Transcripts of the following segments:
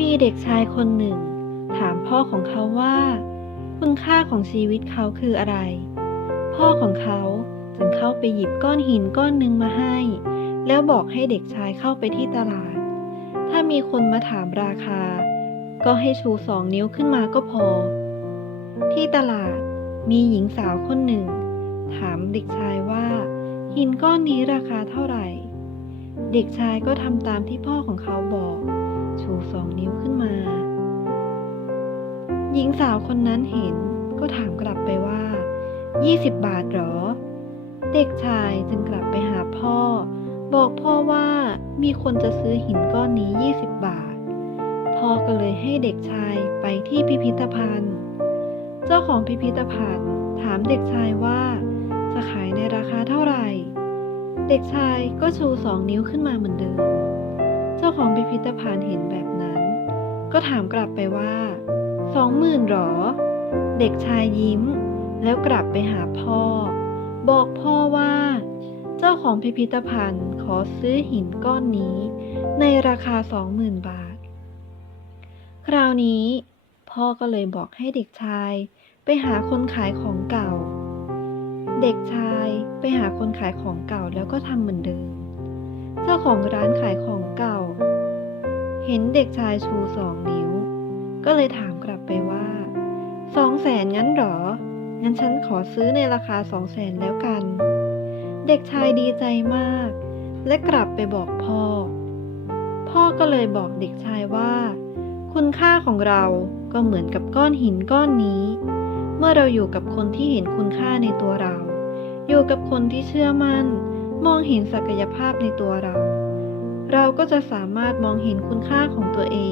มีเด็กชายคนหนึ่ง ถามพ่อของเขาว่า คุณค่าของชีวิตเขาคืออะไร พ่อของเขาจึงเข้าไปหยิบก้อนหินก้อนหนึ่งมาให้ แล้วบอกให้เด็กชายเข้าไปที่ตลาด ถ้ามีคนมาถามราคา ก็ให้ชูสองนิ้วขึ้นมาก็พอ ที่ตลาดมีหญิงสาวคนหนึ่ง ถามเด็กชายว่า หินก้อนนี้ราคาเท่าไหร่ เด็กชายก็ทำตามที่พ่อของเขาบอก สาวคนนั้นเห็นก็ถามกลับไปว่า 20 บาทหรอ เด็กชายจึงกลับไปหาพ่อ บอกพ่อว่ามีคนจะซื้อหินก้อนนี้ 20 บาท พ่อก็เลยให้เด็กชายไปที่พิพิธภัณฑ์ เจ้าของพิพิธภัณฑ์ถามเด็กชายว่าจะขายในราคาเท่าไหร่ เด็กชายก็ชูสองนิ้วขึ้นมาเหมือนเดิม เจ้าของพิพิธภัณฑ์เห็นแบบนั้น ก็ถามกลับไปว่า สองหมื่นหรอ เด็กชายยิ้ม แล้วกลับไปหาพ่อ บอกพ่อว่า เจ้าของพิพิธภัณฑ์ขอซื้อหินก้อนนี้ ในราคาสองหมื่นบาท คราวนี้ พ่อก็เลยบอกให้เด็กชายไปหาคนขายของเก่า เด็กชายไปหาคนขายของเก่าแล้วก็ทำเหมือนเดิม เจ้าของร้านขายของเก่า เห็นเด็กชายชูสองนิ้ว ก็เลยถามกลับไปว่าสองแสนงั้นหรอ งั้นฉันขอซื้อในราคาสองแสนแล้วกัน เด็กชายดีใจมาก และกลับไปบอกพ่อ พ่อก็เลยบอกเด็กชายว่า คุณค่าของเราก็เหมือนกับก้อนหินก้อนนี้ เมื่อเราอยู่กับคนที่เห็นคุณค่าในตัวเรา อยู่กับคนที่เชื่อมัน่น มองเห็นศักยภาพในตัวเรา เราก็จะสามารถมองเห็นคุณค่าของตัวเอง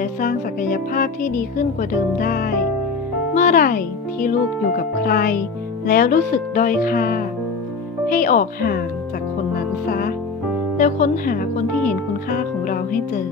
และสร้างศักยภาพที่ดีขึ้นกว่าเดิมได้ เมื่อไหร่ที่ลูกอยู่กับใคร แล้วรู้สึกด้อยค่า ให้ออกห่างจากคนนั้นซะ แล้วค้นหาคนที่เห็นคุณค่าของเราให้เจอ